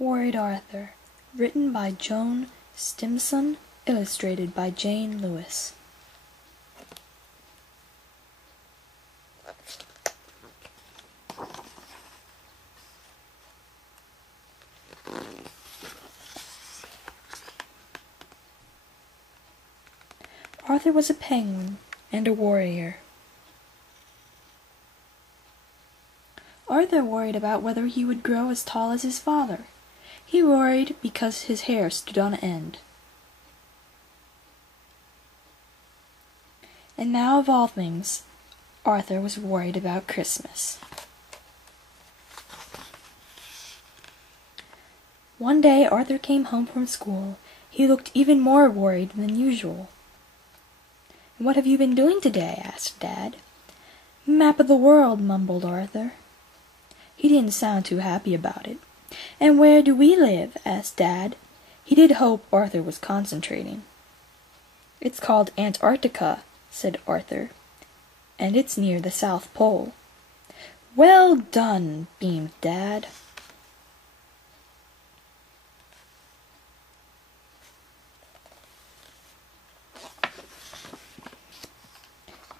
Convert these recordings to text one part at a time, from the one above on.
Worried Arthur, written by Joan Stimson, illustrated by Jane Lewis. Arthur was a penguin and a warrior. Arthur worried about whether he would grow as tall as his father. He worried because his hair stood on end. And now of all things, Arthur was worried about Christmas. One day Arthur came home from school. He looked even more worried than usual. "What have you been doing today?" asked Dad. "Map of the world," mumbled Arthur. He didn't sound too happy about it. "And where do we live?" asked Dad. He did hope Arthur was concentrating. "It's called Antarctica," said Arthur, "and it's near the South Pole." "Well done," beamed Dad.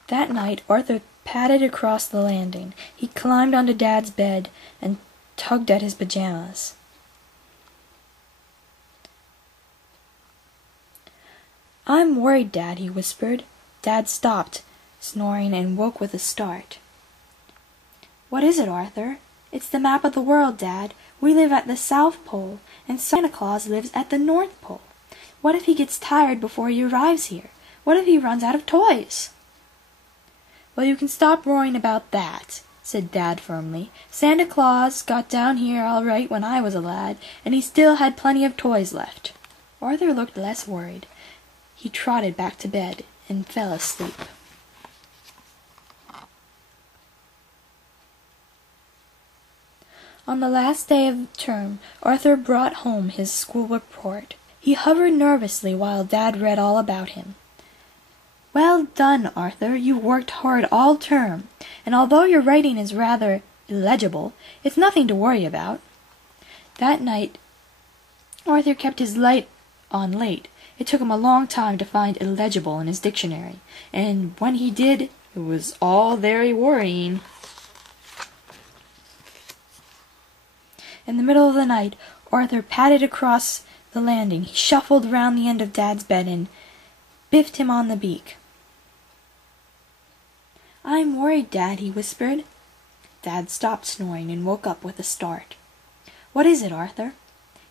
That night Arthur padded across the landing. He climbed onto Dad's bed and tugged at his pajamas. "I'm worried, Dad," he whispered. Dad stopped snoring and woke with a start. "What is it, Arthur?" "It's the map of the world, Dad. We live at the South Pole, and Santa Claus lives at the North Pole. What if he gets tired before he arrives here? What if he runs out of toys?" "Well, you can stop worrying about that," said Dad firmly. "Santa Claus got down here all right when I was a lad, and he still had plenty of toys left." Arthur looked less worried. He trotted back to bed and fell asleep. On the last day of term, Arthur brought home his school report. He hovered nervously while Dad read all about him. "Well done, Arthur. You worked hard all term, and although your writing is rather illegible, it's nothing to worry about." That night Arthur kept his light on late. It took him a long time to find illegible in his dictionary, and when he did, it was all very worrying. In the middle of the night, Arthur padded across the landing. He shuffled round the end of Dad's bed and biffed him on the beak. "I'm worried, Dad," he whispered. Dad stopped snoring and woke up with a start. "What is it, Arthur?"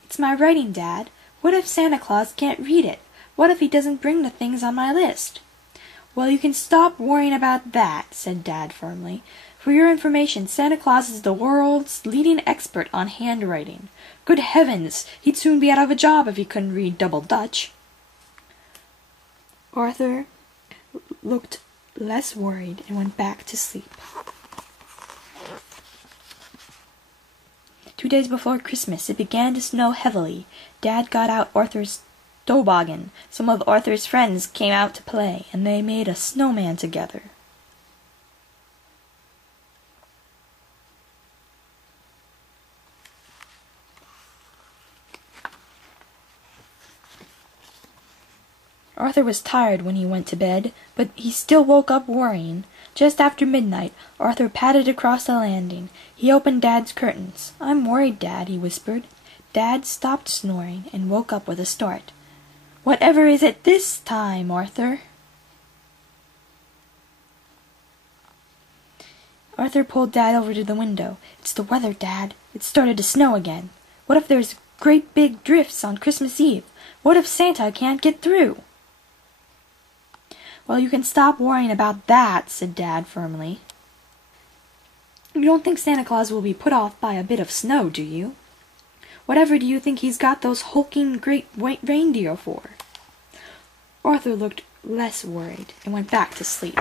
"It's my writing, Dad. What if Santa Claus can't read it? What if he doesn't bring the things on my list?" "Well, you can stop worrying about that," said Dad firmly. "For your information, Santa Claus is the world's leading expert on handwriting. Good heavens, he'd soon be out of a job if he couldn't read double Dutch." Arthur looked less worried and went back to sleep. 2 days before Christmas, it began to snow heavily. Dad got out Arthur's toboggan. Some of Arthur's friends came out to play, and they made a snowman together. Arthur was tired when he went to bed, but he still woke up worrying. Just after midnight, Arthur padded across the landing. He opened Dad's curtains. "I'm worried, Dad," he whispered. Dad stopped snoring and woke up with a start. "Whatever is it this time, Arthur?" Arthur pulled Dad over to the window. "It's the weather, Dad. It started to snow again. What if there's great big drifts on Christmas Eve? What if Santa can't get through?" "Well, you can stop worrying about that," said Dad firmly. "You don't think Santa Claus will be put off by a bit of snow, do you? Whatever do you think he's got those hulking great white reindeer for?" Arthur looked less worried and went back to sleep.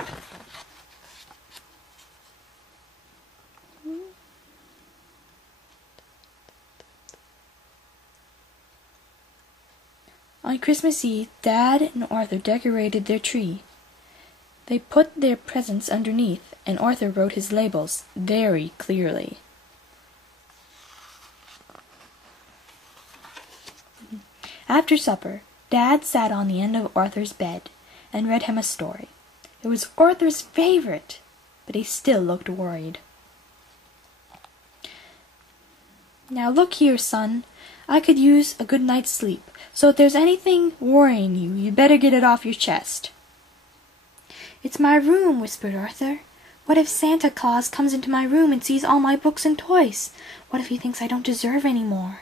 On Christmas Eve, Dad and Arthur decorated their tree. They put their presents underneath, and Arthur wrote his labels very clearly. After supper, Dad sat on the end of Arthur's bed and read him a story. It was Arthur's favorite, but he still looked worried. "Now look here, son. I could use a good night's sleep, so if there's anything worrying you, you'd better get it off your chest." "It's my room," whispered Arthur. "What if Santa Claus comes into my room and sees all my books and toys? What if he thinks I don't deserve any more?"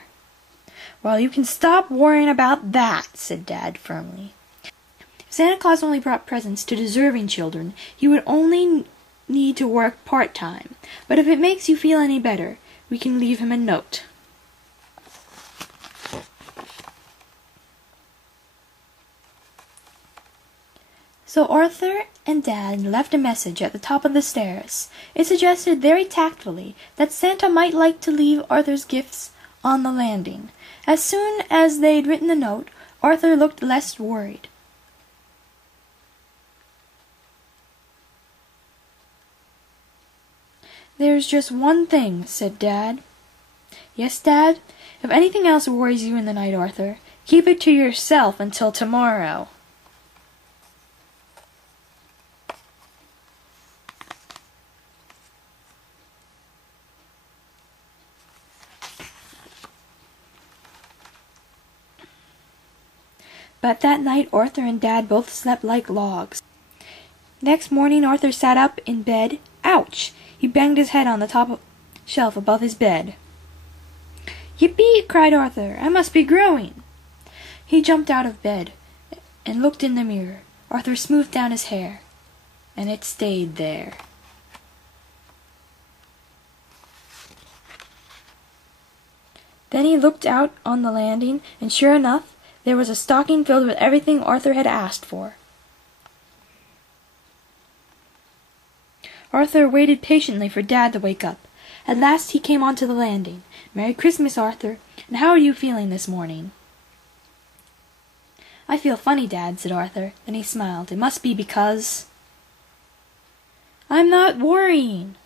"Well, you can stop worrying about that," said Dad firmly. "If Santa Claus only brought presents to deserving children, he would only need to work part-time. But if it makes you feel any better, we can leave him a note." So Arthur and Dad left a message at the top of the stairs. It suggested very tactfully that Santa might like to leave Arthur's gifts on the landing. As soon as they'd written the note, Arthur looked less worried. "There's just one thing," said Dad. "Yes, Dad? If anything else worries you in the night, Arthur, keep it to yourself until tomorrow." But that night Arthur and Dad both slept like logs. Next morning Arthur sat up in bed. Ouch! He banged his head on the top shelf above his bed. "Yippee!" cried Arthur. "I must be growing." He jumped out of bed and looked in the mirror. Arthur smoothed down his hair, and it stayed there. Then he looked out on the landing, and sure enough, there was a stocking filled with everything Arthur had asked for. Arthur waited patiently for Dad to wake up. At last he came onto the landing. "Merry Christmas, Arthur, and how are you feeling this morning?" "I feel funny, Dad," said Arthur. Then he smiled. "It must be because—" "I'm not worrying."